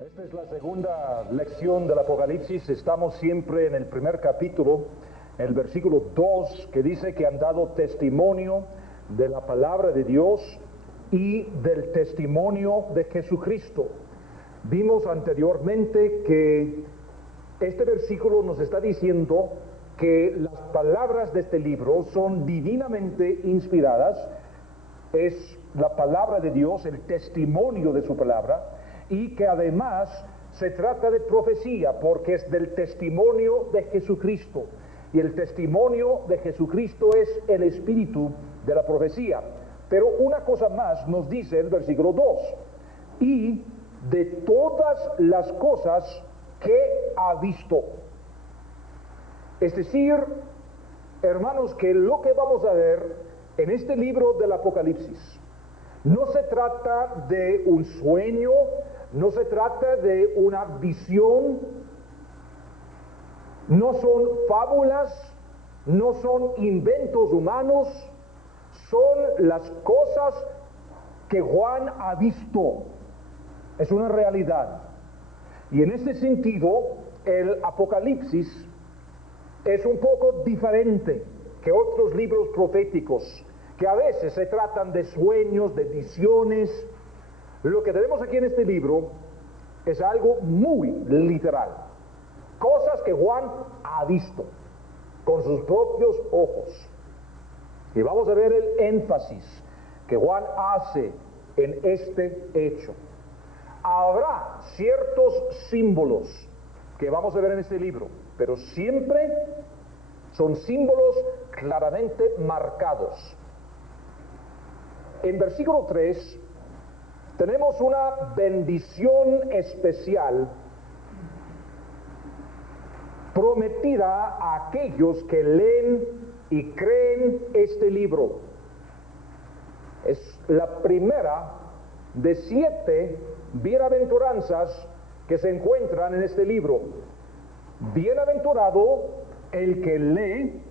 Esta es la segunda lección del Apocalipsis. Estamos siempre en el primer capítulo, en el versículo 2, que dice que han dado testimonio de la palabra de Dios y del testimonio de Jesucristo. Vimos anteriormente que este versículo nos está diciendo que las palabras de este libro son divinamente inspiradas, es la palabra de Dios, el testimonio de su palabra, y que además se trata de profecía, porque es del testimonio de Jesucristo, y el testimonio de Jesucristo es el espíritu de la profecía. Pero una cosa más nos dice el versículo 2, y de todas las cosas que ha visto. Es decir, hermanos, que lo que vamos a ver en este libro del Apocalipsis no se trata de un sueño, no se trata de una visión, no son fábulas, no son inventos humanos, son las cosas que Juan ha visto. Es una realidad. Y en ese sentido, el Apocalipsis es un poco diferente que otros libros proféticos, que a veces se tratan de sueños, de visiones. Lo que tenemos aquí en este libro es algo muy literal, cosas que Juan ha visto con sus propios ojos. Y vamos a ver el énfasis que Juan hace en este hecho. Habrá ciertos símbolos que vamos a ver en este libro, pero siempre son símbolos claramente marcados. En versículo 3 tenemos una bendición especial prometida a aquellos que leen y creen este libro. Es la primera de 7 bienaventuranzas que se encuentran en este libro. Bienaventurado el que lee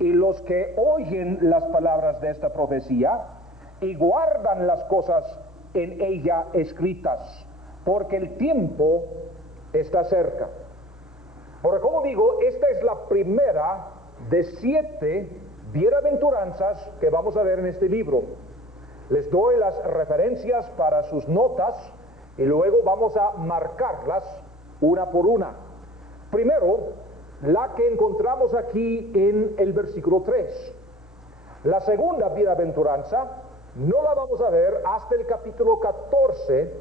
y los que oyen las palabras de esta profecía y guardan las cosas en ella escritas, porque el tiempo está cerca. Ahora, como digo, esta es la primera de 7 bienaventuranzas que vamos a ver en este libro. Les doy las referencias para sus notas y luego vamos a marcarlas una por una. Primero, la que encontramos aquí en el versículo 3. La segunda bienaventuranza no la vamos a ver hasta el capítulo 14,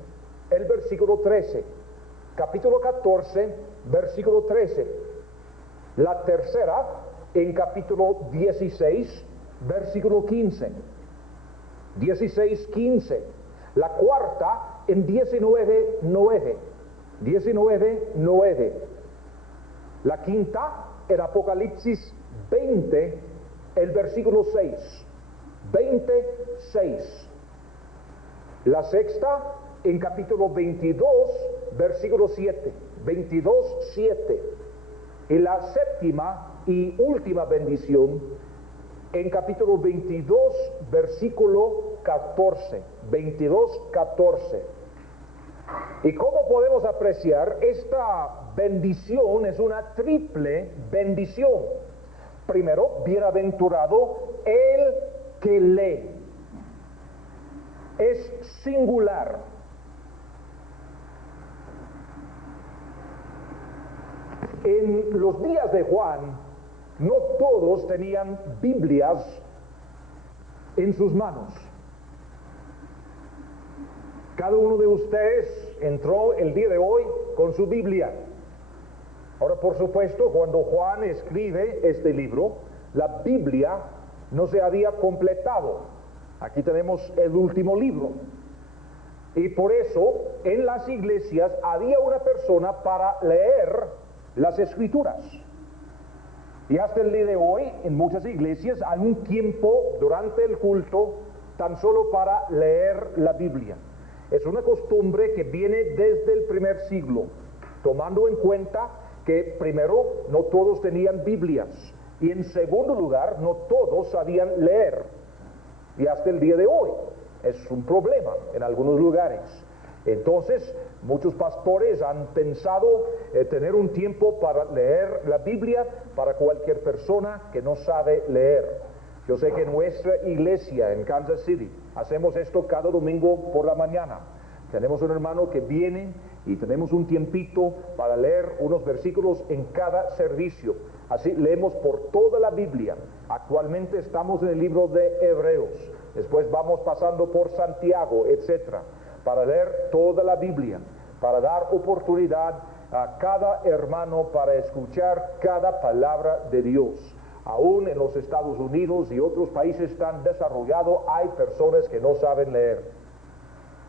el versículo 13. Capítulo 14, versículo 13. La tercera en capítulo 16, versículo 15. 16, 15. La cuarta en 19, 9. 19, 9. La quinta en Apocalipsis 20, el versículo 6. 26. La sexta en capítulo 22, versículo 7. 22, 7. Y la séptima y última bendición en capítulo 22, versículo 14. 22, 14. Y como podemos apreciar, esta bendición es una triple bendición. Primero, bienaventurado el que lee. Es singular. En los días de Juan, no todos tenían Biblias en sus manos. Cada uno de ustedes entró el día de hoy con su Biblia. Ahora, por supuesto, cuando Juan escribe este libro, la Biblia no se había completado. Aquí tenemos el último libro. Y por eso, en las iglesias había una persona para leer las Escrituras. Y hasta el día de hoy, en muchas iglesias, hay un tiempo durante el culto tan solo para leer la Biblia. Es una costumbre que viene desde el primer siglo, tomando en cuenta que primero no todos tenían Biblias y en segundo lugar no todos sabían leer. Y hasta el día de hoy es un problema en algunos lugares. Entonces, muchos pastores han pensado tener un tiempo para leer la Biblia para cualquier persona que no sabe leer. Yo sé que en nuestra iglesia en Kansas City hacemos esto cada domingo por la mañana. Tenemos un hermano que viene y tenemos un tiempito para leer unos versículos en cada servicio. Así leemos por toda la Biblia. Actualmente estamos en el libro de Hebreos. Después vamos pasando por Santiago, etcétera, para leer toda la Biblia, para dar oportunidad a cada hermano para escuchar cada palabra de Dios. Aún en los Estados Unidos y otros países tan desarrollados hay personas que no saben leer.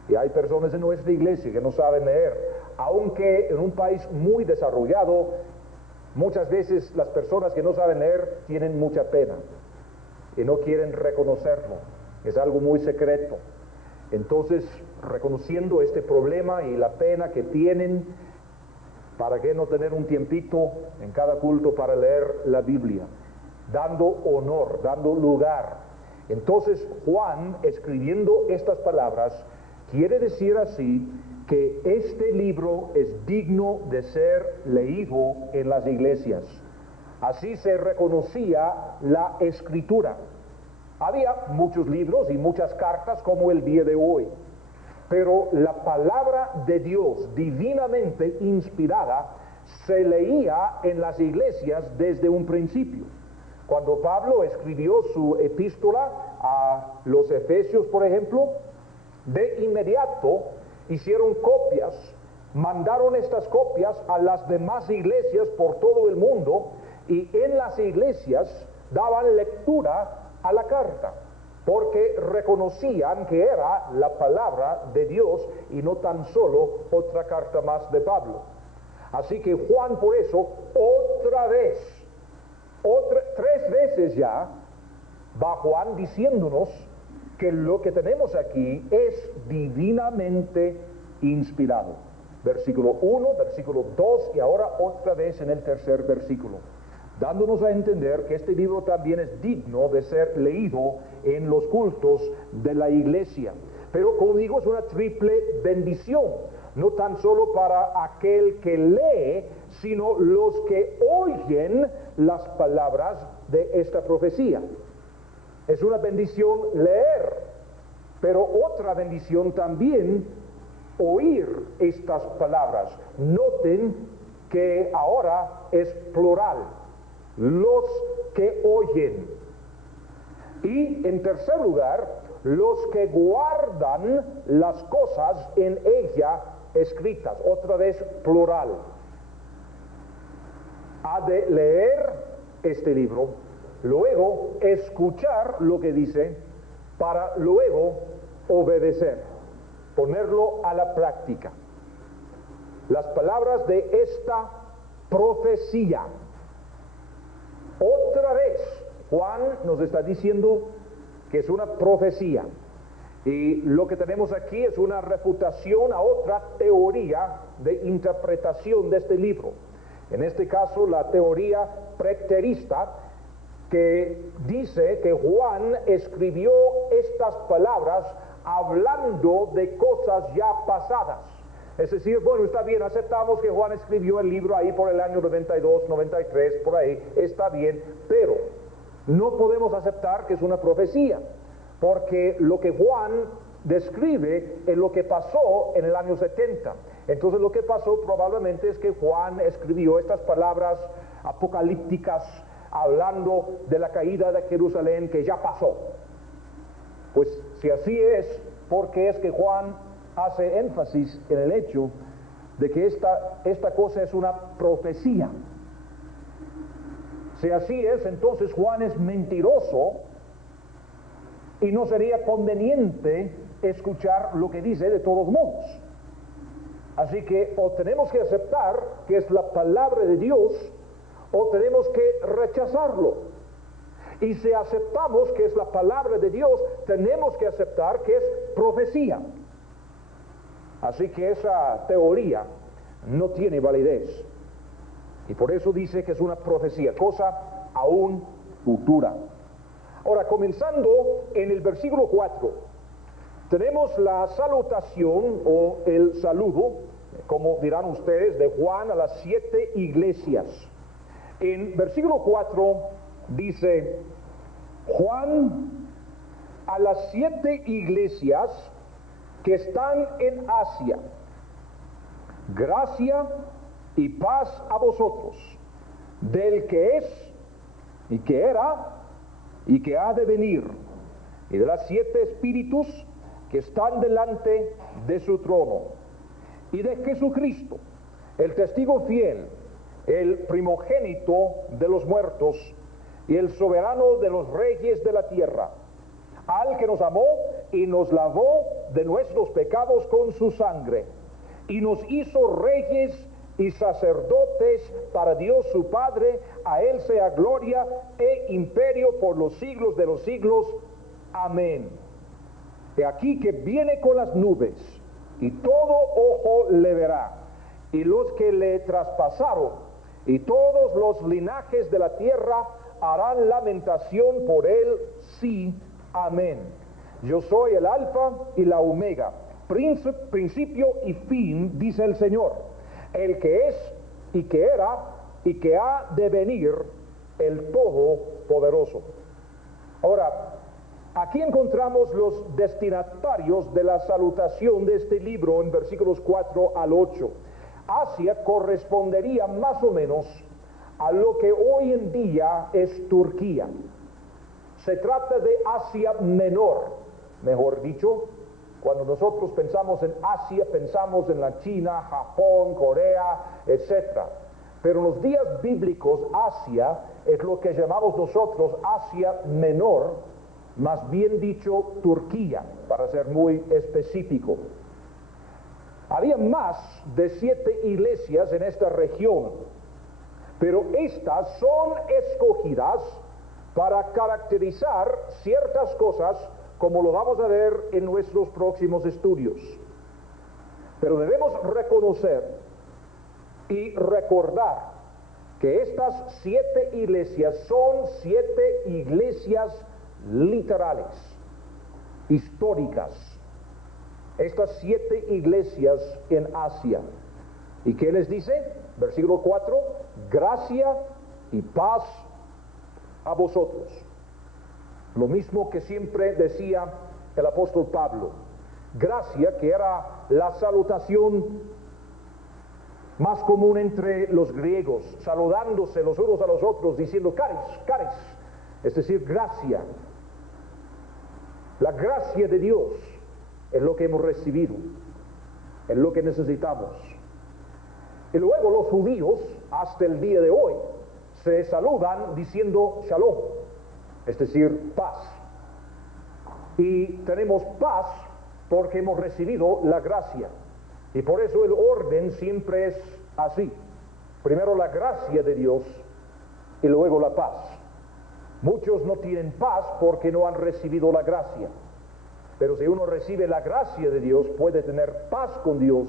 Y hay personas en nuestra iglesia que no saben leer. Aunque en un país muy desarrollado, muchas veces las personas que no saben leer tienen mucha pena y no quieren reconocerlo. Es algo muy secreto. Entonces, reconociendo este problema y la pena que tienen, ¿para qué no tener un tiempito en cada culto para leer la Biblia? Dando honor, dando lugar. Entonces, Juan, escribiendo estas palabras, quiere decir así que este libro es digno de ser leído en las iglesias. Así se reconocía la Escritura. Había muchos libros y muchas cartas como el día de hoy, pero la palabra de Dios divinamente inspirada se leía en las iglesias desde un principio. Cuando Pablo escribió su epístola a los Efesios, por ejemplo, de inmediato hicieron copias, mandaron estas copias a las demás iglesias por todo el mundo, y en las iglesias daban lectura a la carta, porque reconocían que era la palabra de Dios y no tan solo otra carta más de Pablo. Así que Juan, por eso, tres veces ya, va Juan diciéndonos que lo que tenemos aquí es divinamente inspirado. Versículo 1, versículo 2 y ahora otra vez en el tercer versículo, dándonos a entender que este libro también es digno de ser leído en los cultos de la iglesia. Pero como digo, es una triple bendición, no tan solo para aquel que lee, sino los que oyen las palabras de esta profecía. Es una bendición leer, pero otra bendición también oír estas palabras. Noten que ahora es plural, los que oyen. Y en tercer lugar, los que guardan las cosas en ella escritas, otra vez plural. Ha de leer este libro, luego escuchar lo que dice, para luego obedecer, ponerlo a la práctica. Las palabras de esta profecía. Otra vez, Juan nos está diciendo que es una profecía. Y lo que tenemos aquí es una refutación a otra teoría de interpretación de este libro. En este caso, la teoría preterista, que dice que Juan escribió estas palabras hablando de cosas ya pasadas. Es decir, bueno, está bien, aceptamos que Juan escribió el libro ahí por el año 92, 93, por ahí, está bien, pero no podemos aceptar que es una profecía, porque lo que Juan describe es lo que pasó en el año 70. Entonces lo que pasó probablemente es que Juan escribió estas palabras apocalípticas hablando de la caída de Jerusalén que ya pasó. Pues si así es, ¿por qué es que Juan hace énfasis en el hecho de que esta cosa es una profecía? Si así es, entonces Juan es mentiroso y no sería conveniente escuchar lo que dice de todos modos. Así que o tenemos que aceptar que es la palabra de Dios, o tenemos que rechazarlo. Y si aceptamos que es la palabra de Dios, tenemos que aceptar que es profecía. Así que esa teoría no tiene validez. Y por eso dice que es una profecía, cosa aún futura. Ahora, comenzando en el versículo 4, tenemos la salutación o el saludo, como dirán ustedes, de Juan a las 7 iglesias. En versículo 4 dice: Juan a las 7 iglesias que están en Asia, gracia y paz a vosotros, del que es, y que era, y que ha de venir, y de las 7 espíritus que están delante de su trono, y de Jesucristo, el testigo fiel, el primogénito de los muertos, y el soberano de los reyes de la tierra, al que nos amó y nos lavó de nuestros pecados con su sangre, y nos hizo reyes y sacerdotes para Dios su Padre. A él sea gloria e imperio por los siglos de los siglos. Amén. He aquí que viene con las nubes, y todo ojo le verá, y los que le traspasaron, y todos los linajes de la tierra harán lamentación por él. Sí, amén. Yo soy el alfa y la omega, principio y fin, dice el Señor, el que es y que era y que ha de venir, el Todopoderoso. Ahora, aquí encontramos los destinatarios de la salutación de este libro en versículos 4 al 8. Asia correspondería más o menos a lo que hoy en día es Turquía. Se trata de Asia Menor, mejor dicho. Cuando nosotros pensamos en Asia, pensamos en la China, Japón, Corea, etc. Pero en los días bíblicos, Asia es lo que llamamos nosotros Asia Menor, más bien dicho Turquía, para ser muy específico. Había más de 7 iglesias en esta región, pero estas son escogidas para caracterizar ciertas cosas, como lo vamos a ver en nuestros próximos estudios. Pero debemos reconocer y recordar que estas 7 iglesias son 7 iglesias literales, históricas. Estas 7 iglesias en Asia. ¿Y qué les dice? Versículo 4: gracia y paz a vosotros. Lo mismo que siempre decía el apóstol Pablo. Gracia, que era la salutación más común entre los griegos, saludándose los unos a los otros, diciendo caris, caris, es decir, gracia. La gracia de Dios es lo que hemos recibido, es lo que necesitamos. Y luego los judíos, hasta el día de hoy, se saludan diciendo shalom, es decir, paz. Y tenemos paz porque hemos recibido la gracia. Y por eso el orden siempre es así. Primero la gracia de Dios y luego la paz. Muchos no tienen paz porque no han recibido la gracia. Pero si uno recibe la gracia de Dios, puede tener paz con Dios,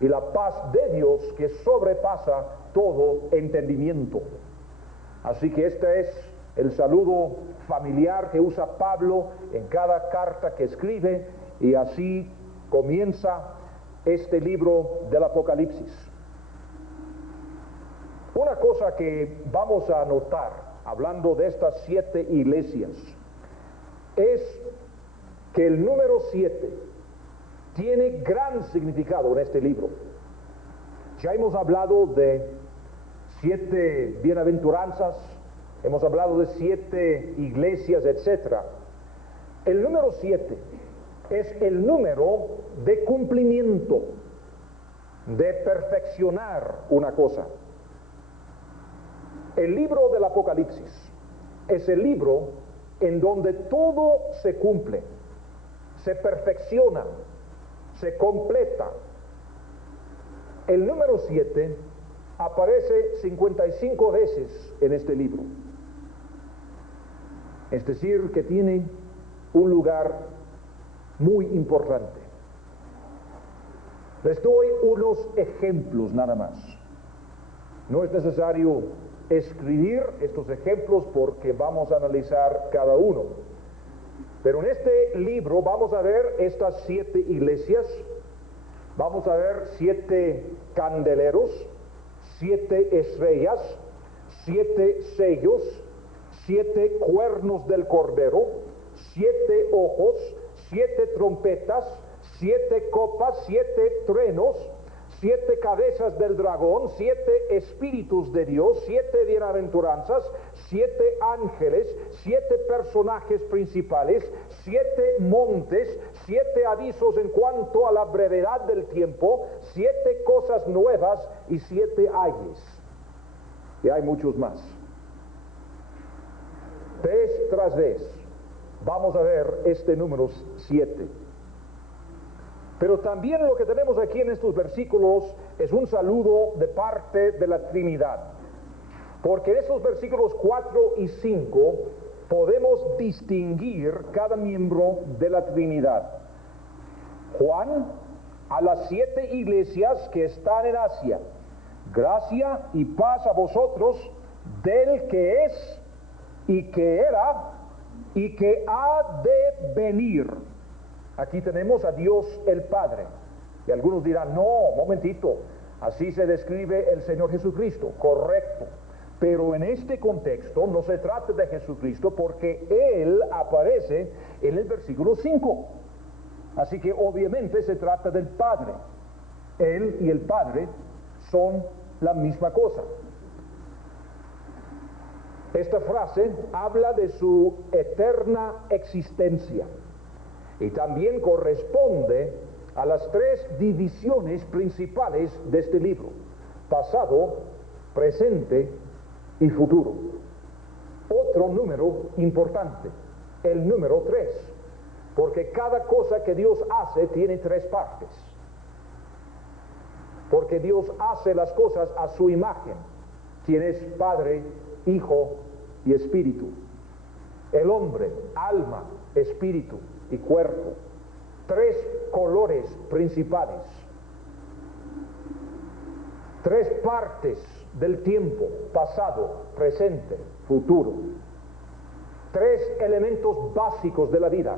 y la paz de Dios que sobrepasa todo entendimiento. Así que este es el saludo familiar que usa Pablo en cada carta que escribe, y así comienza este libro del Apocalipsis. Una cosa que vamos a notar, hablando de estas 7 iglesias, es que el número 7 tiene gran significado en este libro. Ya hemos hablado de 7 bienaventuranzas, hemos hablado de 7 iglesias, etc. El número 7 es el número de cumplimiento, de perfeccionar una cosa. El libro del Apocalipsis es el libro en donde todo se cumple, se perfecciona, se completa. El número 7 aparece 55 veces en este libro. Es decir, que tiene un lugar muy importante. Les doy unos ejemplos nada más. No es necesario escribir estos ejemplos porque vamos a analizar cada uno. Pero en este libro vamos a ver estas 7 iglesias, vamos a ver 7 candeleros, 7 estrellas, 7 sellos, 7 cuernos del cordero, 7 ojos, 7 trompetas, 7 copas, 7 truenos, 7 cabezas del dragón, 7 espíritus de Dios, 7 bienaventuranzas, 7 ángeles, 7 personajes principales, 7 montes, 7 avisos en cuanto a la brevedad del tiempo, 7 cosas nuevas y 7 ayes. Y hay muchos más. Vez tras vez vamos a ver este número 7. Pero también lo que tenemos aquí en estos versículos es un saludo de parte de la Trinidad. Porque en estos versículos 4 y 5 podemos distinguir cada miembro de la Trinidad. Juan, a las 7 iglesias que están en Asia: gracia y paz a vosotros del que es, y que era, y que ha de venir. Aquí tenemos a Dios el Padre. Y algunos dirán, no, momentito, así se describe el Señor Jesucristo. Correcto. Pero en este contexto no se trata de Jesucristo, porque Él aparece en el versículo 5. Así que obviamente se trata del Padre. Él y el Padre son la misma cosa. Esta frase habla de su eterna existencia y también corresponde a las 3 divisiones principales de este libro: pasado, presente y futuro. Otro número importante, el número 3, porque cada cosa que Dios hace tiene 3 partes. Porque Dios hace las cosas a su imagen, quien es Padre, Hijo y Espíritu. El hombre, alma, espíritu y cuerpo. 3 colores principales. 3 partes del tiempo: pasado, presente, futuro. 3 elementos básicos de la vida.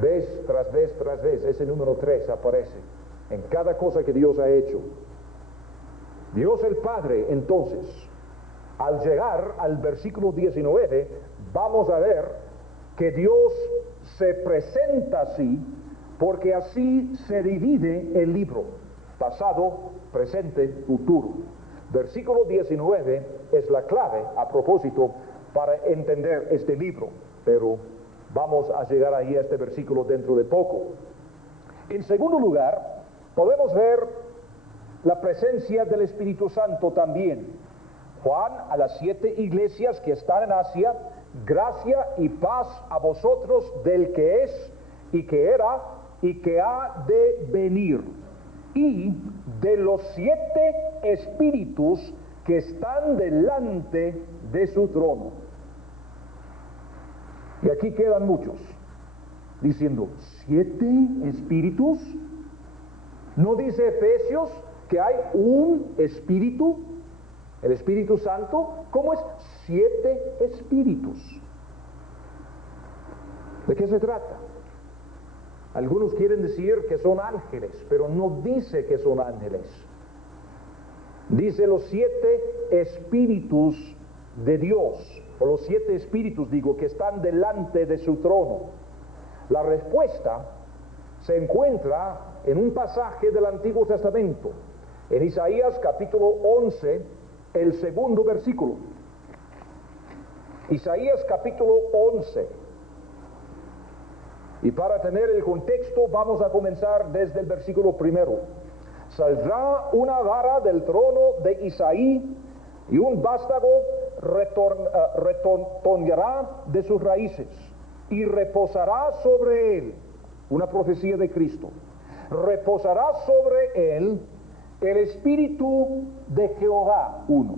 Vez tras vez tras vez ese número 3 aparece en cada cosa que Dios ha hecho. Dios el Padre, entonces, al llegar al versículo 19, vamos a ver que Dios se presenta así, porque así se divide el libro: pasado, presente, futuro. Versículo 19 es la clave, a propósito, para entender este libro, pero vamos a llegar ahí a este versículo dentro de poco. En segundo lugar, podemos ver la presencia del Espíritu Santo también. Juan, a las 7 iglesias que están en Asia: gracia y paz a vosotros del que es, y que era, y que ha de venir, y de los 7 espíritus que están delante de su trono. Y aquí quedan muchos diciendo, ¿7 espíritus? ¿No dice Efesios que hay un espíritu, el Espíritu Santo? ¿Cómo es 7 espíritus? ¿De qué se trata? Algunos quieren decir que son ángeles, pero no dice que son ángeles. Dice los 7 espíritus de Dios, o los 7 espíritus, digo, que están delante de su trono. La respuesta se encuentra en un pasaje del Antiguo Testamento, en Isaías capítulo 11, el segundo versículo. Isaías capítulo 11. Y para tener el contexto vamos a comenzar desde el versículo 1. Saldrá una vara del trono de Isaí, y un vástago retoñará de sus raíces, y reposará sobre él, una profecía de Cristo, reposará sobre él el espíritu de Jehová, 1,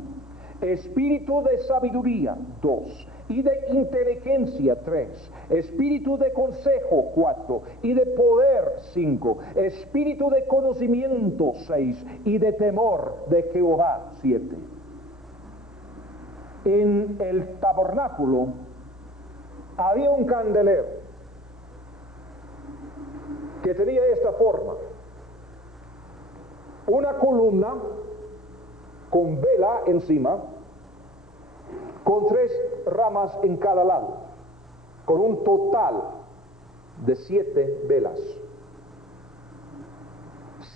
espíritu de sabiduría, 2, y de inteligencia, 3, espíritu de consejo, 4, y de poder, 5, espíritu de conocimiento, 6, y de temor de Jehová, 7. En el tabernáculo había un candelero que tenía esta forma: una columna con vela encima, con 3 ramas en cada lado, con un total de 7 velas,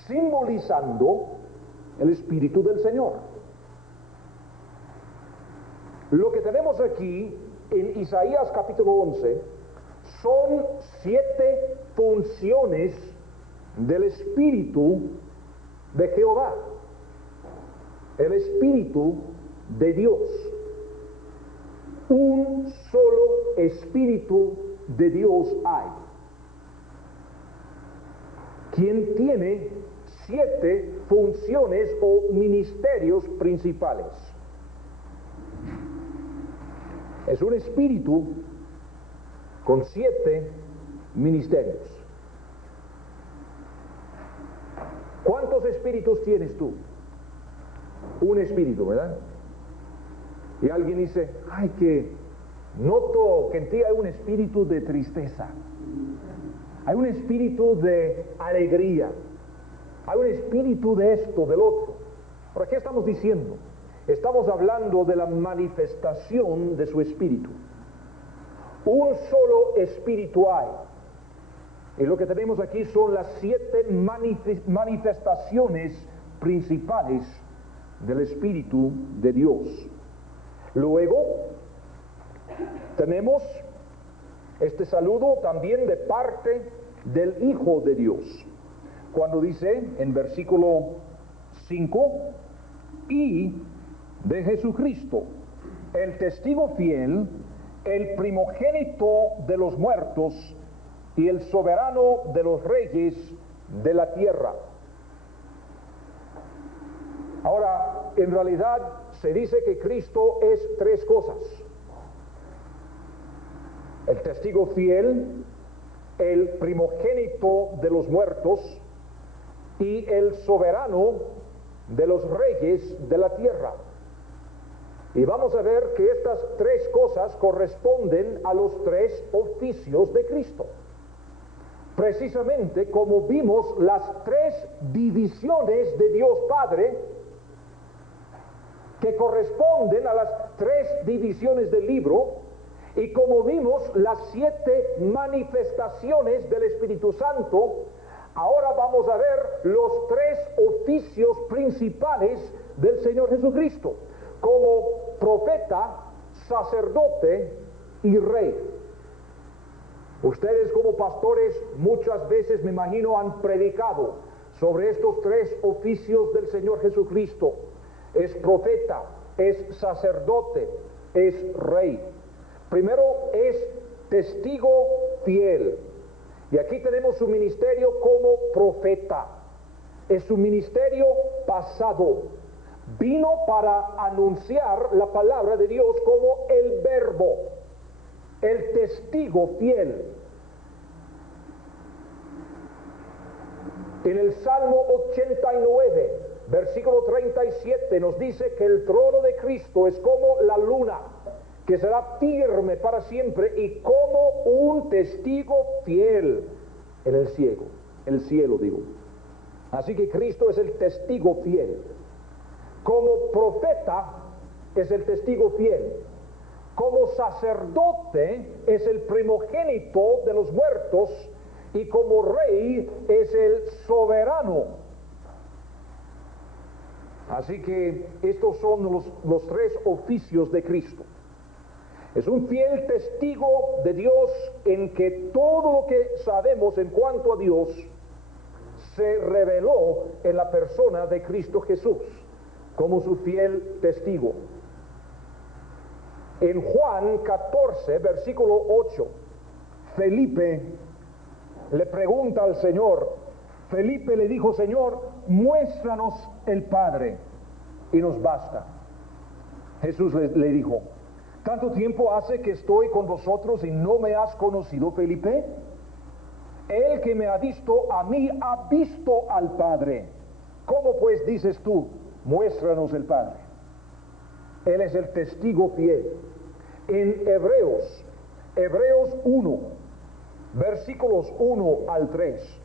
simbolizando el Espíritu del Señor. Lo que tenemos aquí en Isaías capítulo 11 son 7 funciones del Espíritu de Jehová, el Espíritu de Dios. Un solo Espíritu de Dios hay, quien tiene 7 funciones o ministerios principales. Es un espíritu con 7 ministerios. ¿Cuántos espíritus tienes tú? Un espíritu, ¿verdad? Y alguien dice: ay, que noto que en ti hay un espíritu de tristeza, hay un espíritu de alegría, hay un espíritu de esto, del otro. ¿Por qué estamos diciendo? Estamos hablando de la manifestación de su espíritu. Un solo espíritu hay. Y lo que tenemos aquí son las 7 manifestaciones principales del Espíritu de Dios. Luego tenemos este saludo también de parte del Hijo de Dios, cuando dice en versículo 5: y de Jesucristo, el testigo fiel, el primogénito de los muertos y el soberano de los reyes de la tierra. Ahora, en realidad se dice que Cristo es 3 cosas: el testigo fiel, el primogénito de los muertos y el soberano de los reyes de la tierra. Y vamos a ver que estas 3 cosas corresponden a los 3 oficios de Cristo. Precisamente como vimos las 3 divisiones de Dios Padre, que corresponden a las 3 divisiones del libro, y como vimos las 7 manifestaciones del Espíritu Santo, ahora vamos a ver los 3 oficios principales del Señor Jesucristo, como profeta, sacerdote y rey. Ustedes como pastores muchas veces, me imagino, han predicado sobre estos 3 oficios del Señor Jesucristo. Es profeta, es sacerdote, es rey. Primero es testigo fiel. Y aquí tenemos su ministerio como profeta. Es su ministerio pasado. Vino para anunciar la palabra de Dios como el verbo, el testigo fiel. En el Salmo 89, versículo 37, nos dice que el trono de Cristo es como la luna, que será firme para siempre, y como un testigo fiel en el cielo digo. Así que Cristo es el testigo fiel. Como profeta es el testigo fiel. Como sacerdote es el primogénito de los muertos, y como rey es el soberano. Así que estos son los 3 oficios de Cristo. Es un fiel testigo de Dios en que todo lo que sabemos en cuanto a Dios se reveló en la persona de Cristo Jesús, como su fiel testigo. En Juan 14, versículo 8, Felipe le pregunta al Señor. Felipe le dijo: Señor, muéstranos el Padre y nos basta. Jesús le dijo: ¿tanto tiempo hace que estoy con vosotros y no me has conocido, Felipe? El que me ha visto a mí ha visto al Padre. ¿Cómo pues dices tú, muéstranos el Padre? Él es el testigo fiel. En Hebreos Hebreos 1, versículos 1 al 3.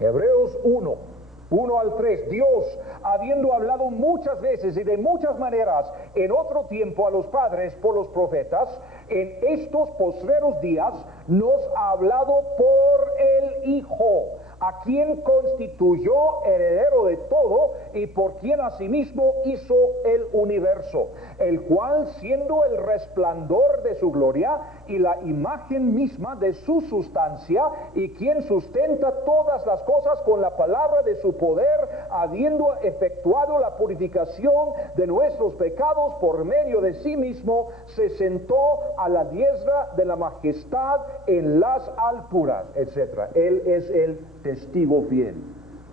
Hebreos 1 al 3. Dios, habiendo hablado muchas veces y de muchas maneras en otro tiempo a los padres por los profetas, en estos postreros días nos ha hablado por el Hijo, a quien constituyó heredero de todo y por quien asimismo hizo el universo, el cual, siendo el resplandor de su gloria y la imagen misma de su sustancia, y quien sustenta todas las cosas con la palabra de su poder, habiendo efectuado la purificación de nuestros pecados por medio de sí mismo, se sentó a la diestra de la majestad en las alturas, etc. Él es el testigo fiel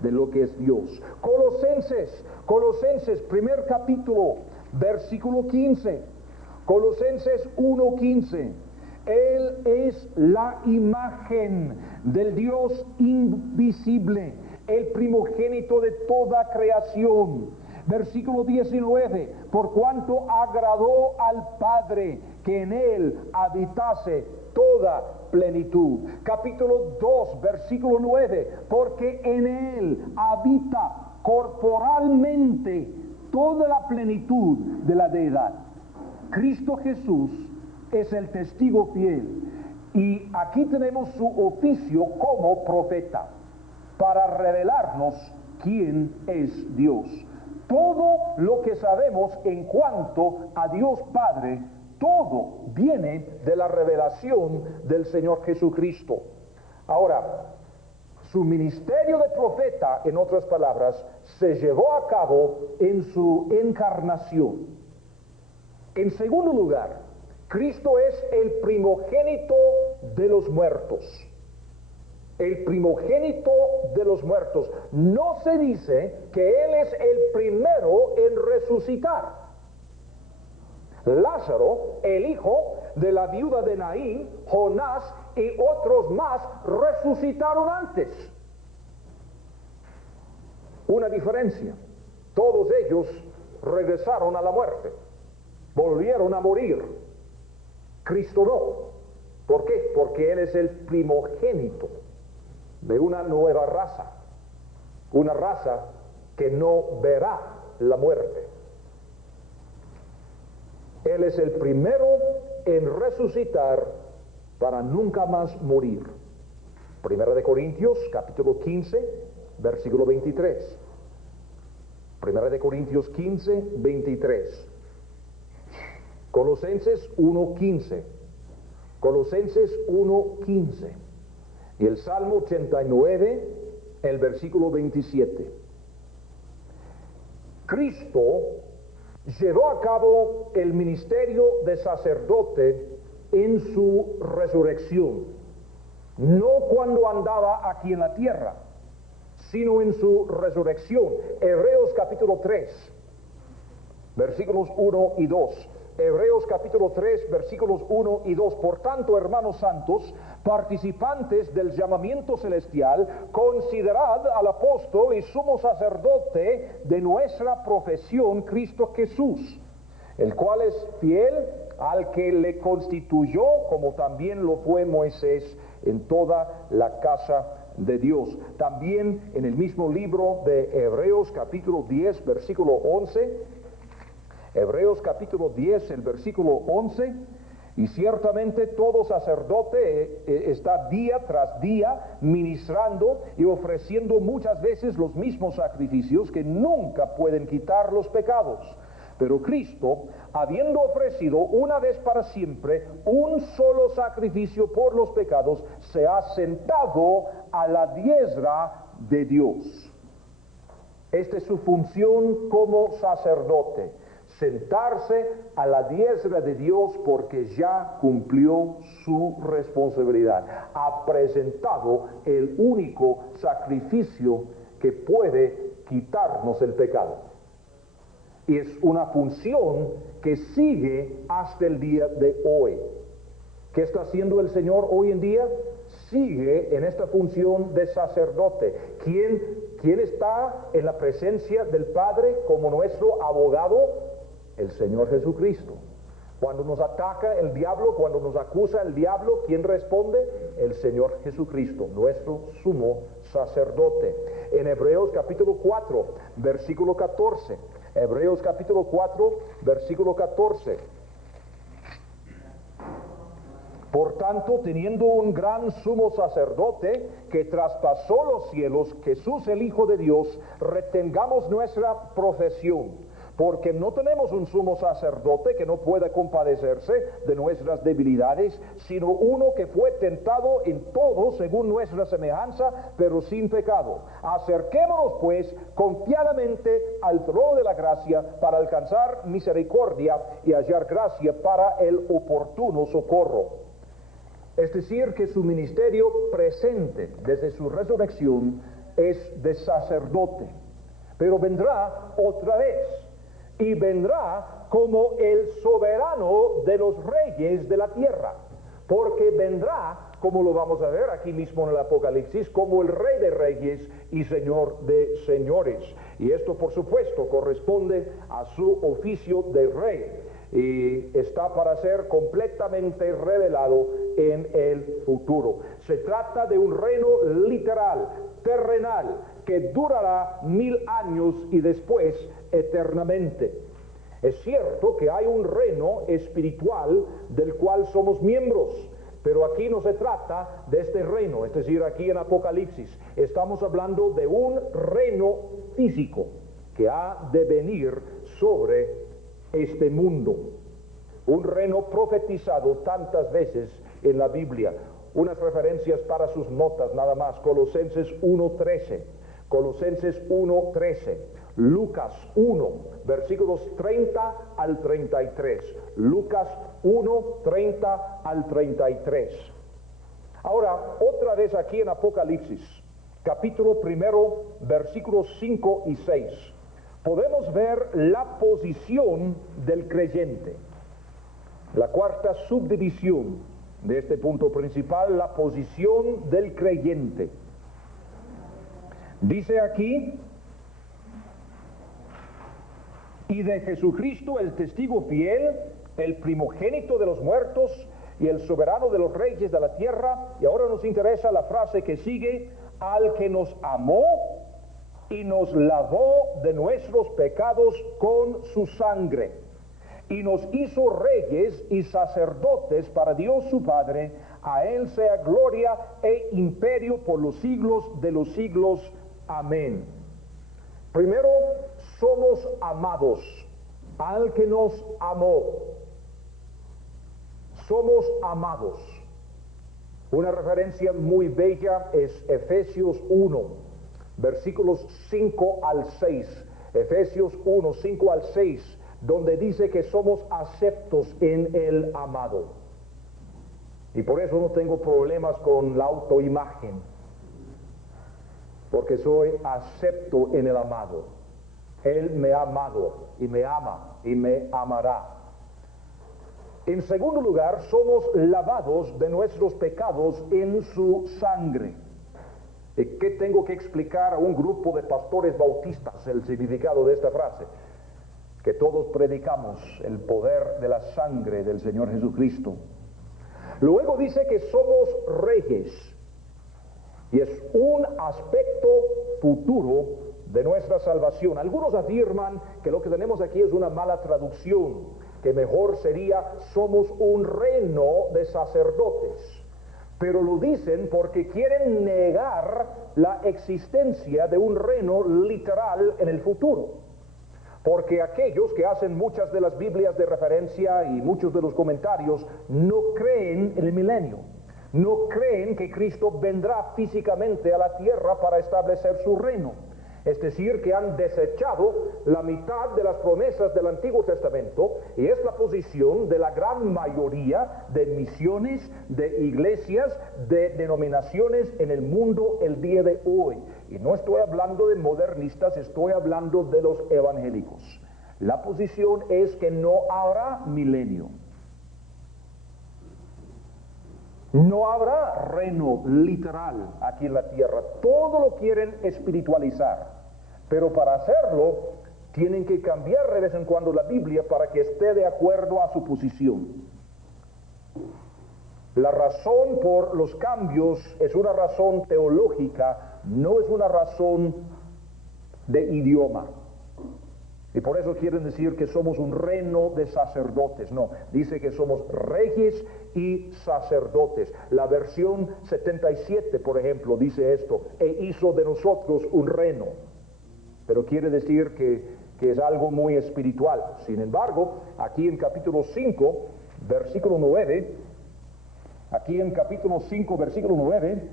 de lo que es Dios. Colosenses, primer capítulo, versículo 15. Colosenses 1:15. Él es la imagen del Dios invisible, el primogénito de toda creación. Versículo 19, por cuanto agradó al Padre que en él habitase toda plenitud. Capítulo 2, versículo 9, porque en él habita corporalmente toda la plenitud de la deidad. Cristo Jesús es el testigo fiel, y aquí tenemos su oficio como profeta para revelarnos quién es Dios. Todo lo que sabemos en cuanto a Dios Padre, todo viene de la revelación del Señor Jesucristo. Ahora, su ministerio de profeta, en otras palabras, se llevó a cabo en su encarnación. En segundo lugar, Cristo es el primogénito de los muertos. El primogénito de los muertos. No se dice que Él es el primero en resucitar. Lázaro, el hijo de la viuda de Naín, Jonás y otros más resucitaron antes. Una diferencia. Todos ellos regresaron a la muerte. Volvieron a morir. Cristo no. ¿Por qué? Porque Él es el primogénito de una nueva raza, una raza que no verá la muerte. Él es el primero en resucitar para nunca más morir. Primera de Corintios, capítulo 15, versículo 23. Primera de Corintios 15, 23. Colosenses 1:15. Colosenses 1:15. Y el Salmo 89, el versículo 27. Cristo llevó a cabo el ministerio de sacerdote en su resurrección, no cuando andaba aquí en la tierra, sino en su resurrección. Hebreos capítulo 3, versículos 1 y 2. Hebreos capítulo 3, versículos 1 y 2. Por tanto, hermanos santos, participantes del llamamiento celestial, considerad al apóstol y sumo sacerdote de nuestra profesión, Cristo Jesús, el cual es fiel al que le constituyó, como también lo fue Moisés en toda la casa de Dios. También en el mismo libro de Hebreos capítulo 10, versículo 11, Hebreos capítulo 10, el versículo 11, y ciertamente todo sacerdote está día tras día ministrando y ofreciendo muchas veces los mismos sacrificios que nunca pueden quitar los pecados. Pero Cristo, habiendo ofrecido una vez para siempre un solo sacrificio por los pecados, se ha sentado a la diestra de Dios. Esta es su función como sacerdote. Sentarse a la diestra de Dios porque ya cumplió su responsabilidad. Ha presentado el único sacrificio que puede quitarnos el pecado. Y es una función que sigue hasta el día de hoy. ¿Qué está haciendo el Señor hoy en día? Sigue en esta función de sacerdote. ¿Quién está en la presencia del Padre como nuestro abogado? El Señor Jesucristo. Cuando nos ataca el diablo, cuando nos acusa el diablo, ¿quién responde? El Señor Jesucristo, nuestro sumo sacerdote. En Hebreos capítulo 4, versículo 14. Hebreos capítulo 4, versículo 14. Por tanto, teniendo un gran sumo sacerdote que traspasó los cielos, Jesús el Hijo de Dios, retengamos nuestra profesión. Porque no tenemos un sumo sacerdote que no pueda compadecerse de nuestras debilidades, sino uno que fue tentado en todo según nuestra semejanza, pero sin pecado. Acerquémonos pues confiadamente al trono de la gracia para alcanzar misericordia y hallar gracia para el oportuno socorro. Es decir, que su ministerio presente desde su resurrección es de sacerdote, pero vendrá otra vez. Y vendrá como el soberano de los reyes de la tierra, porque vendrá, como lo vamos a ver aquí mismo en el Apocalipsis, como el Rey de Reyes y Señor de Señores. Y esto, por supuesto, corresponde a su oficio de rey y está para ser completamente revelado en el futuro. Se trata de un reino literal, terrenal, que durará 1000 años y después eternamente. Es cierto que hay un reino espiritual del cual somos miembros, pero aquí no se trata de este reino, es decir, aquí en Apocalipsis estamos hablando de un reino físico que ha de venir sobre este mundo, un reino profetizado tantas veces en la Biblia. Unas referencias para sus notas nada más: Colosenses 1:13, Colosenses 1:13, Lucas 1, versículos 30 al 33, Lucas 1, 30 al 33. Ahora, otra vez aquí en Apocalipsis, capítulo 1, versículos 5 y 6, podemos ver la posición del creyente. La cuarta subdivisión de este punto principal, la posición del creyente. Dice aquí: y de Jesucristo el testigo fiel, el primogénito de los muertos y el soberano de los reyes de la tierra. Y ahora nos interesa la frase que sigue: al que nos amó y nos lavó de nuestros pecados con su sangre, y nos hizo reyes y sacerdotes para Dios su Padre. A él sea gloria e imperio por los siglos de los siglos. Amén. Primero, somos amados al que nos amó. Somos amados. Una referencia muy bella es Efesios 1, versículos 5 al 6. Efesios 1, 5 al 6, donde dice que somos aceptos en el amado. Y por eso no tengo problemas con la autoimagen, porque soy acepto en el amado. Él me ha amado y me ama y me amará. En segundo lugar, somos lavados de nuestros pecados en su sangre. ¿Y qué tengo que explicar a un grupo de pastores bautistas el significado de esta frase? Que todos predicamos el poder de la sangre del Señor Jesucristo. Luego dice que somos reyes, y es un aspecto futuro de nuestra salvación. Algunos afirman que lo que tenemos aquí es una mala traducción, que mejor sería somos un reino de sacerdotes, pero lo dicen porque quieren negar la existencia de un reino literal en el futuro. Porque aquellos que hacen muchas de las Biblias de referencia y muchos de los comentarios no creen en el milenio, no creen que Cristo vendrá físicamente a la tierra para establecer su reino. Es decir, que han desechado la mitad de las promesas del Antiguo Testamento, y es la posición de la gran mayoría de misiones, de iglesias, de denominaciones en el mundo el día de hoy. Y no estoy hablando de modernistas, estoy hablando de los evangélicos. La posición es que no habrá milenio. No habrá reino literal aquí en la tierra. Todo lo quieren espiritualizar. Pero para hacerlo, tienen que cambiar de vez en cuando la Biblia para que esté de acuerdo a su posición. La razón por los cambios es una razón teológica, no es una razón de idioma. Y por eso quieren decir que somos un reino de sacerdotes. No, dice que somos reyes y sacerdotes. La versión 77, por ejemplo, dice esto: e hizo de nosotros un reino. Pero quiere decir que es algo muy espiritual. Sin embargo, aquí en capítulo 5, versículo 9, aquí en capítulo 5, versículo 9,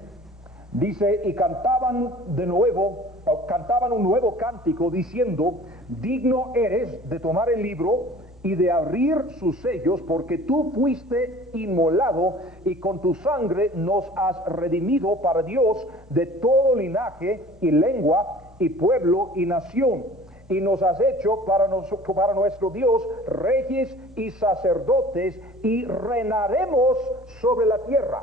dice: y cantaban un nuevo cántico diciendo: digno eres de tomar el libro y de abrir sus sellos, porque tú fuiste inmolado y con tu sangre nos has redimido para Dios de todo linaje y lengua y pueblo y nación, y nos has hecho para nuestro Dios reyes y sacerdotes, y reinaremos sobre la tierra.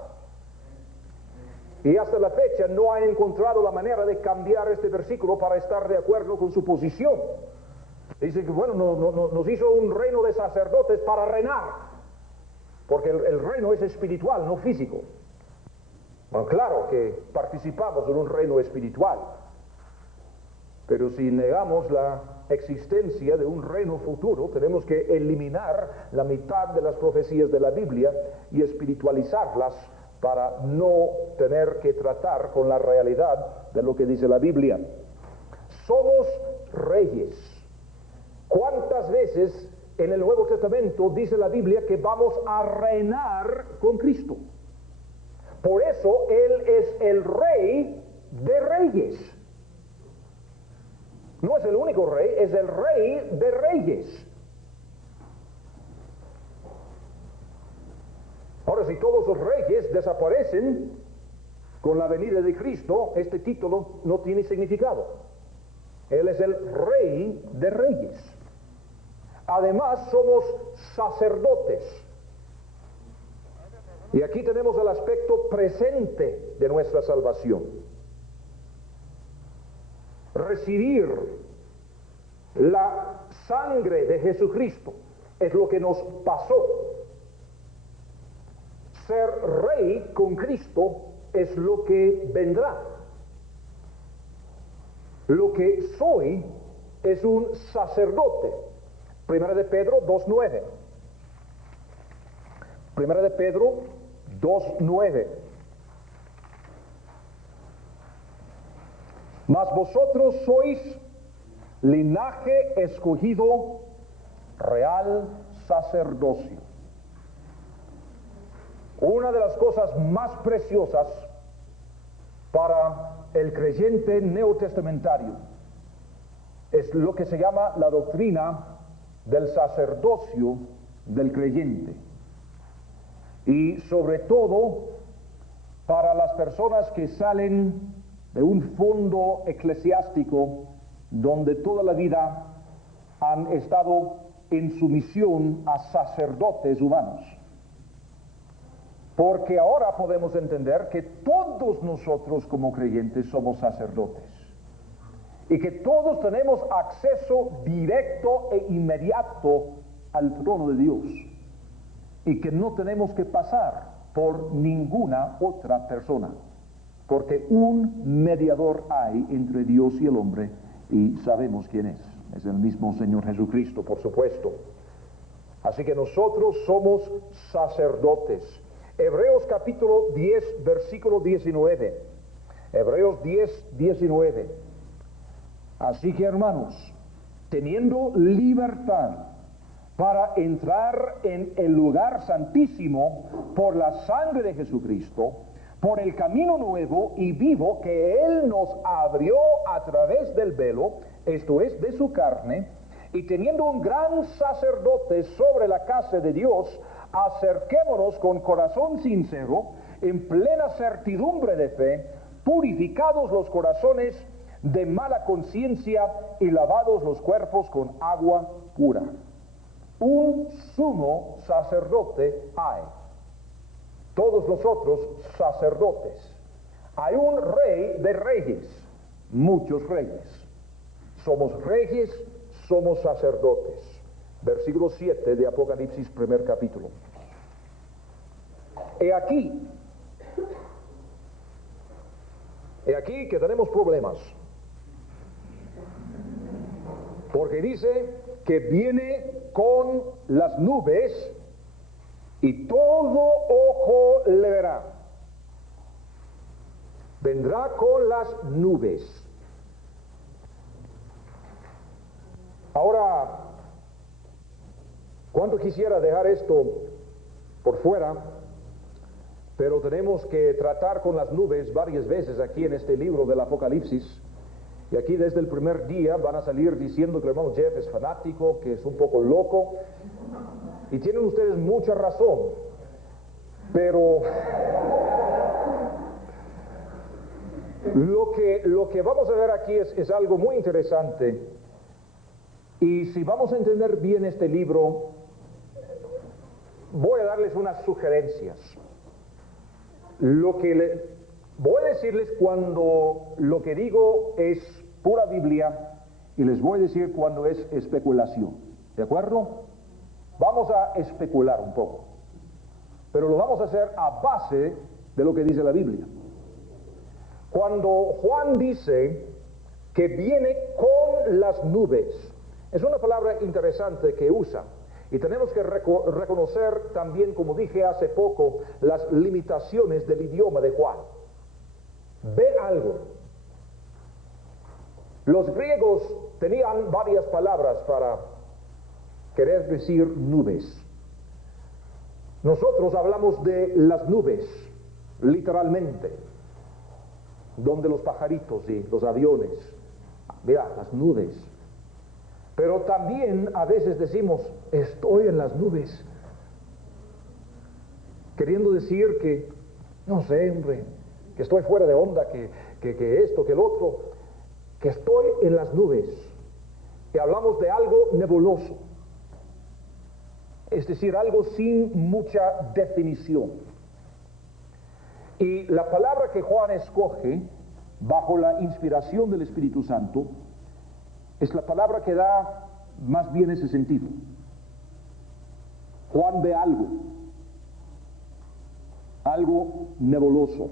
Y hasta la fecha no han encontrado la manera de cambiar este versículo para estar de acuerdo con su posición. Dice que bueno, nos hizo un reino de sacerdotes para reinar, porque el reino es espiritual, no físico. Bueno, claro que participamos en un reino espiritual, pero si negamos la existencia de un reino futuro, tenemos que eliminar la mitad de las profecías de la Biblia y espiritualizarlas para no tener que tratar con la realidad de lo que dice la Biblia. Somos reyes. ¿Cuántas veces en el Nuevo Testamento dice la Biblia que vamos a reinar con Cristo? Por eso Él es el Rey de reyes. No es el único rey, es el Rey de reyes. Ahora, si todos los reyes desaparecen con la venida de Cristo, este título no tiene significado. Él es el Rey de reyes. Además, somos sacerdotes. Y aquí tenemos el aspecto presente de nuestra salvación. Recibir la sangre de Jesucristo es lo que nos pasó. Ser rey con Cristo es lo que vendrá. Lo que soy es un sacerdote. Primera de Pedro 2:9. Primera de Pedro 2:9. Mas vosotros sois linaje escogido, real sacerdocio. Una de las cosas más preciosas para el creyente neotestamentario es lo que se llama la doctrina del sacerdocio del creyente. Y sobre todo para las personas que salen de un fondo eclesiástico donde toda la vida han estado en sumisión a sacerdotes humanos. Porque ahora podemos entender que todos nosotros como creyentes somos sacerdotes y que todos tenemos acceso directo e inmediato al trono de Dios y que no tenemos que pasar por ninguna otra persona, porque un mediador hay entre Dios y el hombre, y sabemos quién es el mismo Señor Jesucristo, por supuesto. Así que nosotros somos sacerdotes. Hebreos capítulo 10, versículo 19. Hebreos 10, 19. Así que, hermanos, teniendo libertad para entrar en el lugar santísimo por la sangre de Jesucristo, por el camino nuevo y vivo que Él nos abrió a través del velo, esto es, de su carne, y teniendo un gran sacerdote sobre la casa de Dios, acerquémonos con corazón sincero, en plena certidumbre de fe, purificados los corazones de mala conciencia y lavados los cuerpos con agua pura. Un sumo sacerdote hay. Todos nosotros sacerdotes. Hay un rey de reyes, muchos reyes. Somos reyes, somos sacerdotes. Versículo 7 de Apocalipsis, primer capítulo. He aquí que tenemos problemas. Porque dice que viene con las nubes y todo ojo le verá. Vendrá con las nubes. Ahora, ¿cuánto quisiera dejar esto por fuera? Pero tenemos que tratar con las nubes varias veces aquí en este libro del Apocalipsis. Y aquí desde el primer día van a salir diciendo que el hermano Jeff es fanático, que es un poco loco. Y tienen ustedes mucha razón. Pero lo que vamos a ver aquí es algo muy interesante. Y si vamos a entender bien este libro, voy a darles unas sugerencias. Voy a decirles cuando lo que digo es pura Biblia y les voy a decir cuando es especulación. ¿De acuerdo? Vamos a especular un poco, pero lo vamos a hacer a base de lo que dice la Biblia. Cuando Juan dice que viene con las nubes, es una palabra interesante que usa. Y tenemos que reconocer también, como dije hace poco, las limitaciones del idioma de Juan. Ve algo. Los griegos tenían varias palabras para querer decir nubes. Nosotros hablamos de las nubes, literalmente, donde los pajaritos y los aviones. Mira, las nubes. Pero también a veces decimos, estoy en las nubes. Queriendo decir que, no sé, hombre, que estoy fuera de onda, que esto, que el otro, que estoy en las nubes. Y hablamos de algo nebuloso. Es decir, algo sin mucha definición. Y la palabra que Juan escoge, bajo la inspiración del Espíritu Santo, es la palabra que da más bien ese sentido. Juan ve algo nebuloso.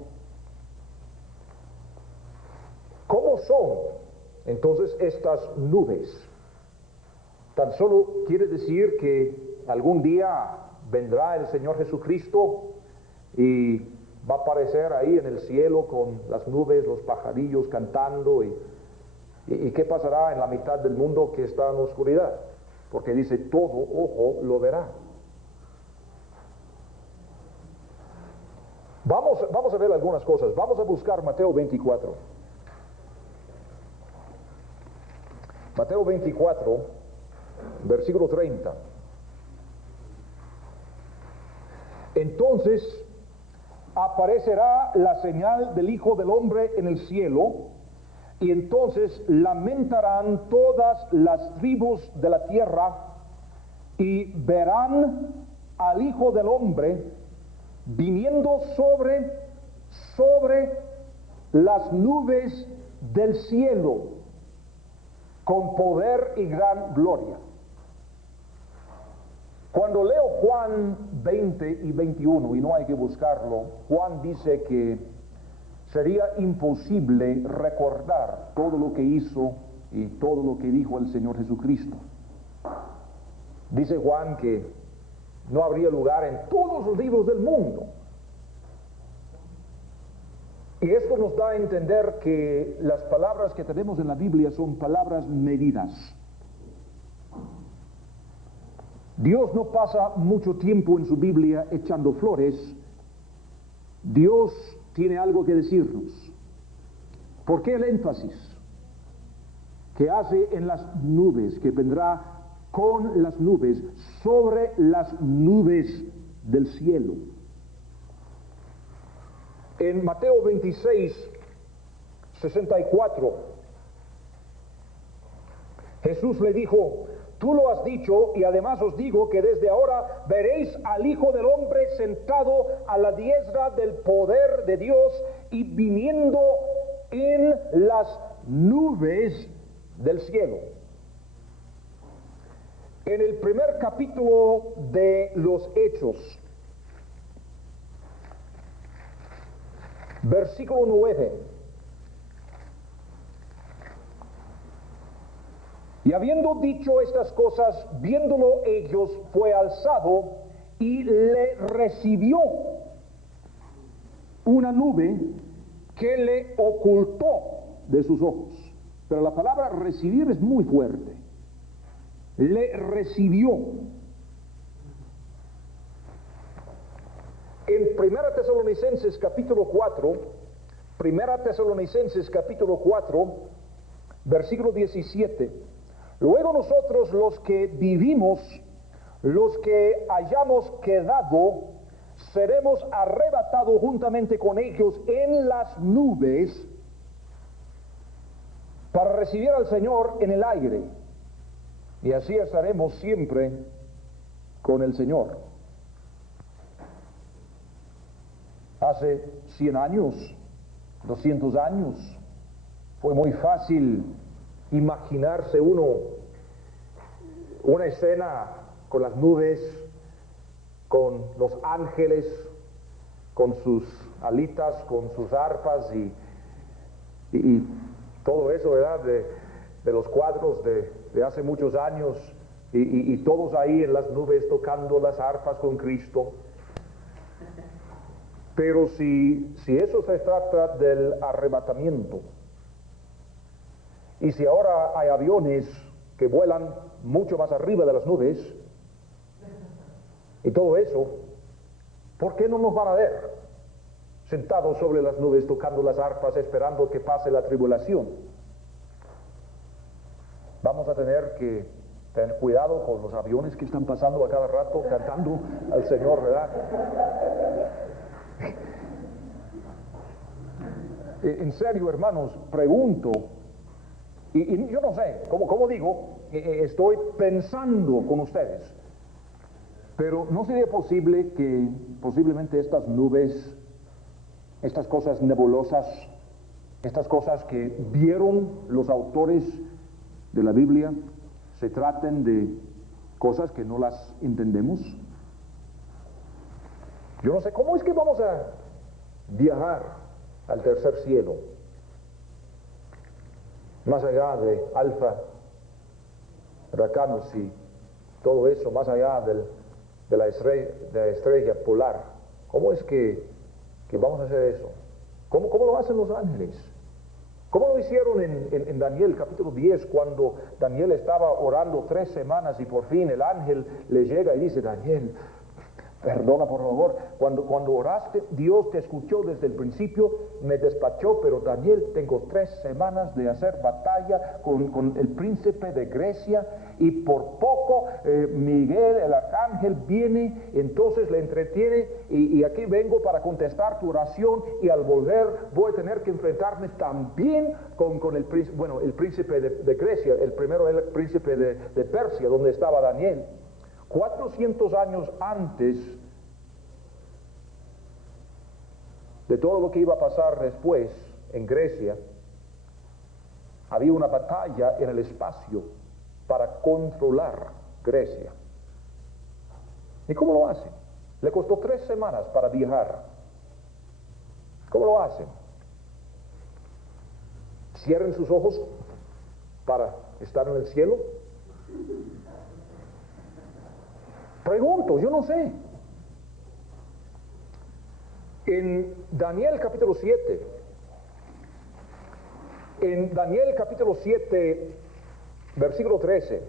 ¿Cómo son entonces estas nubes? Tan solo quiere decir que algún día vendrá el Señor Jesucristo y va a aparecer ahí en el cielo con las nubes, los pajarillos cantando ¿Y qué pasará en la mitad del mundo que está en oscuridad? Porque dice, todo ojo lo verá. Vamos a ver algunas cosas. Vamos a buscar Mateo 24. Mateo 24, versículo 30. Entonces aparecerá la señal del Hijo del Hombre en el cielo, y entonces lamentarán todas las tribus de la tierra y verán al Hijo del Hombre viniendo sobre las nubes del cielo con poder y gran gloria. Cuando leo Juan 20 y 21, y no hay que buscarlo, Juan dice que sería imposible recordar todo lo que hizo y todo lo que dijo el Señor Jesucristo. Dice Juan que no habría lugar en todos los libros del mundo. Y esto nos da a entender que las palabras que tenemos en la Biblia son palabras medidas. Dios no pasa mucho tiempo en su Biblia echando flores. Dios tiene algo que decirnos. ¿Por qué el énfasis que hace en las nubes, que vendrá con las nubes, sobre las nubes del cielo? En Mateo 26, 64, Jesús le dijo, tú lo has dicho, y además os digo que desde ahora veréis al Hijo del Hombre sentado a la diestra del poder de Dios y viniendo en las nubes del cielo. En el primer capítulo de los Hechos, versículo 9. Y habiendo dicho estas cosas, viéndolo ellos, fue alzado y le recibió una nube que le ocultó de sus ojos. Pero la palabra recibir es muy fuerte. Le recibió. En Primera Tesalonicenses capítulo 4, Primera Tesalonicenses capítulo 4, versículo 17. Luego nosotros los que vivimos, los que hayamos quedado, seremos arrebatados juntamente con ellos en las nubes para recibir al Señor en el aire. Y así estaremos siempre con el Señor. Hace 100 años, 200 años, fue muy fácil imaginarse uno una escena con las nubes, con los ángeles, con sus alitas, con sus arpas y todo eso, ¿verdad? De los cuadros de hace muchos años y todos ahí en las nubes tocando las arpas con Cristo. Pero si eso se trata del arrebatamiento, y si ahora hay aviones que vuelan mucho más arriba de las nubes, y todo eso, ¿por qué no nos van a ver sentados sobre las nubes tocando las arpas esperando que pase la tribulación? Vamos a tener que tener cuidado con los aviones que están pasando a cada rato cantando al Señor, ¿verdad? En serio, hermanos, pregunto, y yo no sé, como digo, estoy pensando con ustedes, pero ¿no sería posible que posiblemente estas nubes, estas cosas nebulosas, estas cosas que vieron los autores de la Biblia, se traten de cosas que no las entendemos? Yo no sé, ¿cómo es que vamos a viajar al tercer cielo? Más allá de Alfa, Dracanos y todo eso, más allá de la estrella polar. ¿Cómo es que vamos a hacer eso? ¿Cómo lo hacen los ángeles? ¿Cómo lo hicieron en Daniel capítulo 10, cuando Daniel estaba orando 3 semanas y por fin el ángel le llega y dice: Daniel, perdona por favor, cuando oraste, Dios te escuchó desde el principio, me despachó, pero Daniel, tengo 3 semanas de hacer batalla con el príncipe de Grecia, y por poco Miguel, el arcángel, viene, entonces le entretiene, y aquí vengo para contestar tu oración, y al volver voy a tener que enfrentarme también con el príncipe, bueno, el príncipe de Grecia, el primero el príncipe de Persia, donde estaba Daniel. 400 años antes de todo lo que iba a pasar después en Grecia, había una batalla en el espacio para controlar Grecia. ¿Y cómo lo hacen? Le costó 3 semanas para viajar. ¿Cómo lo hacen? Cierren sus ojos para estar en el cielo. Pregunto, yo no sé. En Daniel capítulo 7, versículo 13,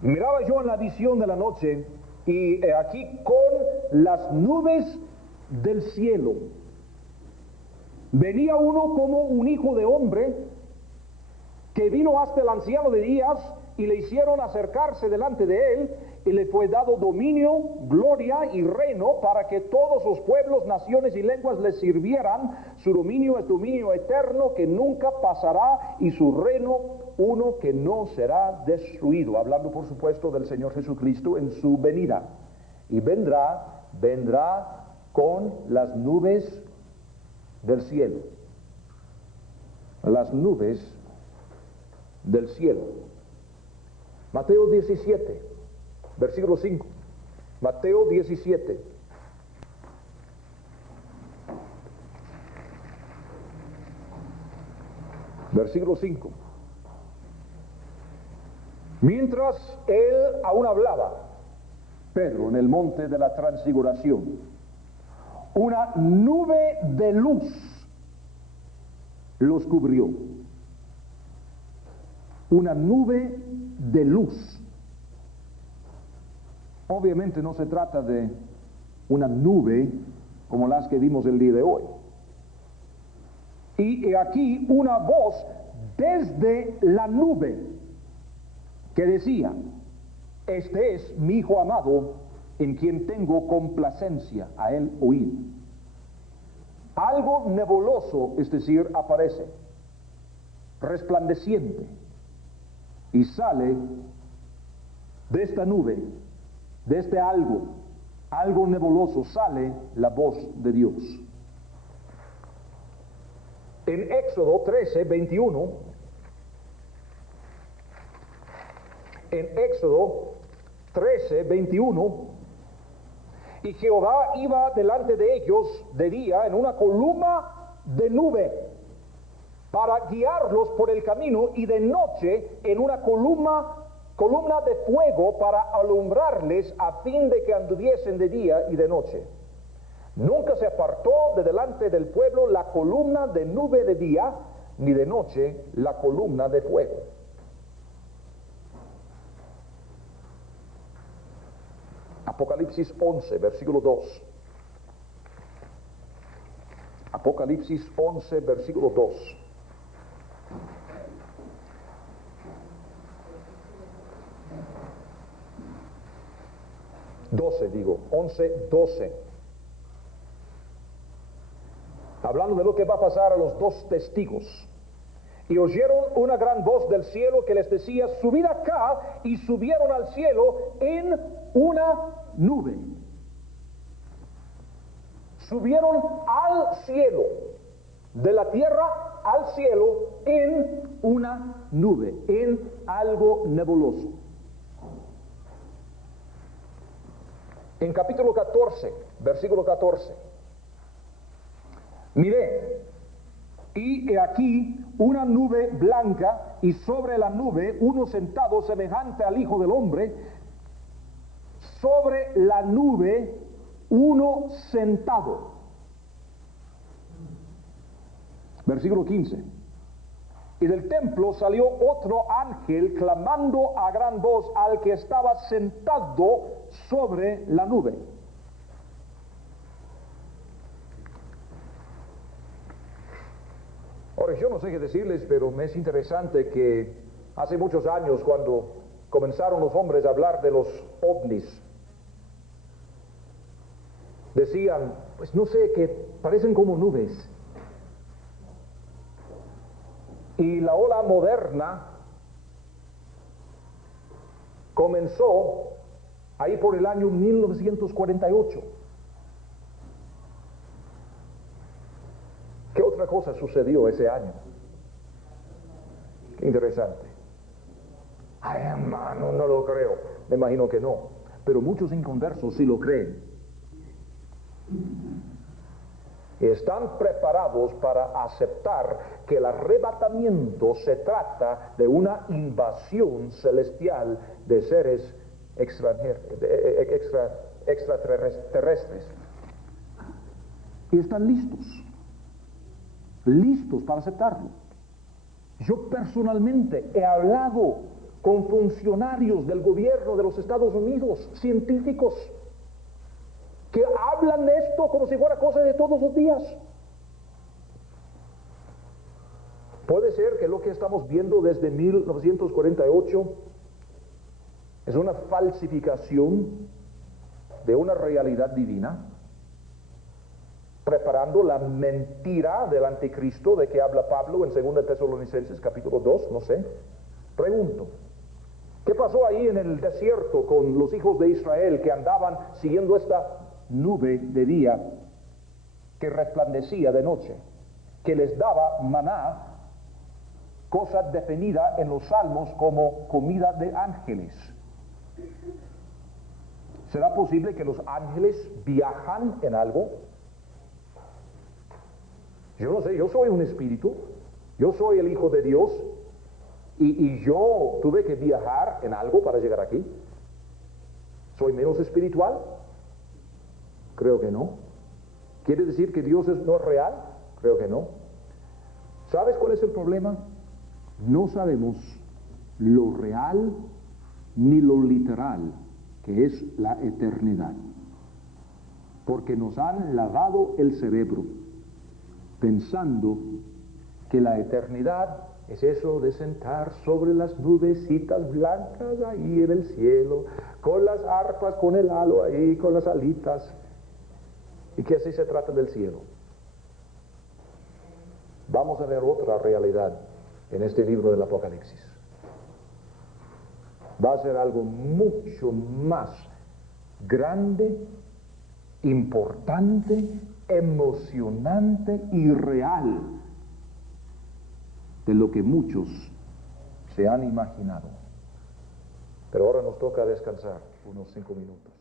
miraba yo en la visión de la noche, y aquí con las nubes del cielo venía uno como un hijo de hombre, que vino hasta el anciano de días, y le hicieron acercarse delante de él, y le fue dado dominio, gloria y reino, para que todos los pueblos, naciones y lenguas le sirvieran. Su dominio es dominio eterno que nunca pasará, y su reino uno que no será destruido. Hablando, por supuesto, del Señor Jesucristo en su venida. Y vendrá con las nubes del cielo. Las nubes del cielo. Mateo 17, versículo 5. Mateo 17. Versículo 5. Mientras él aún hablaba, Pedro, en el monte de la transfiguración, una nube de luz los cubrió. Una nube de luz. Obviamente no se trata de una nube como las que vimos el día de hoy. Y aquí una voz desde la nube que decía: este es mi Hijo amado, en quien tengo complacencia, a él oíd. Algo nebuloso, es decir, aparece, resplandeciente, y sale de esta nube, de este algo nebuloso, sale la voz de Dios. En Éxodo 13, 21, en Éxodo 13, 21, y Jehová iba delante de ellos de día en una columna de nube para guiarlos por el camino, y de noche en una columna de fuego para alumbrarles, a fin de que anduviesen de día y de noche. Nunca se apartó de delante del pueblo la columna de nube de día, ni de noche la columna de fuego. Apocalipsis 11, versículo 2. Apocalipsis 11, versículo 2. Digo, 11, 12. Hablando de lo que va a pasar a los dos testigos. Y oyeron una gran voz del cielo que les decía: subid acá, y subieron al cielo en una nube. Subieron al cielo, de la tierra al cielo, en una nube, en algo nebuloso. En capítulo 14, versículo 14. Miré, y he aquí una nube blanca, y sobre la nube uno sentado semejante al Hijo del Hombre. Sobre la nube uno sentado. Versículo 15. Y del templo salió otro ángel clamando a gran voz al que estaba sentado sobre la nube. Ahora, yo no sé qué decirles, pero me es interesante que hace muchos años, cuando comenzaron los hombres a hablar de los ovnis, decían, pues no sé, que parecen como nubes. Y la ola moderna comenzó ahí por el año 1948. ¿Qué otra cosa sucedió ese año? Qué interesante. Ay, hermano, no lo creo. Me imagino que no. Pero muchos inconversos sí lo creen. Y están preparados para aceptar que el arrebatamiento se trata de una invasión celestial de seres extraterrestres. Y están listos para aceptarlo. Yo personalmente he hablado con funcionarios del gobierno de los Estados Unidos, científicos, que hablan de esto como si fuera cosa de todos los días. Puede ser que lo que estamos viendo desde 1948 es una falsificación de una realidad divina, preparando la mentira del anticristo de que habla Pablo en 2 Tesalonicenses capítulo 2, no sé. Pregunto, ¿qué pasó ahí en el desierto con los hijos de Israel que andaban siguiendo esta nube de día que resplandecía de noche, que les daba maná cosa definida en los Salmos como comida de ángeles. ¿Será posible que los ángeles viajan en algo? Yo no sé, yo soy un espíritu, yo soy el Hijo de Dios, y yo tuve que viajar en algo para llegar aquí. ¿Soy menos espiritual? Creo que no. ¿Quiere decir que Dios no es real? Creo que no. ¿Sabes cuál es el problema? No sabemos lo real ni lo literal que es la eternidad, porque nos han lavado el cerebro pensando que la eternidad es eso de sentar sobre las nubecitas blancas ahí en el cielo, con las arpas, con el halo ahí, con las alitas, y que así se trata del cielo. Vamos a ver otra realidad en este libro del Apocalipsis. Va a ser algo mucho más grande, importante, emocionante y real de lo que muchos se han imaginado. Pero ahora nos toca descansar unos 5 minutos.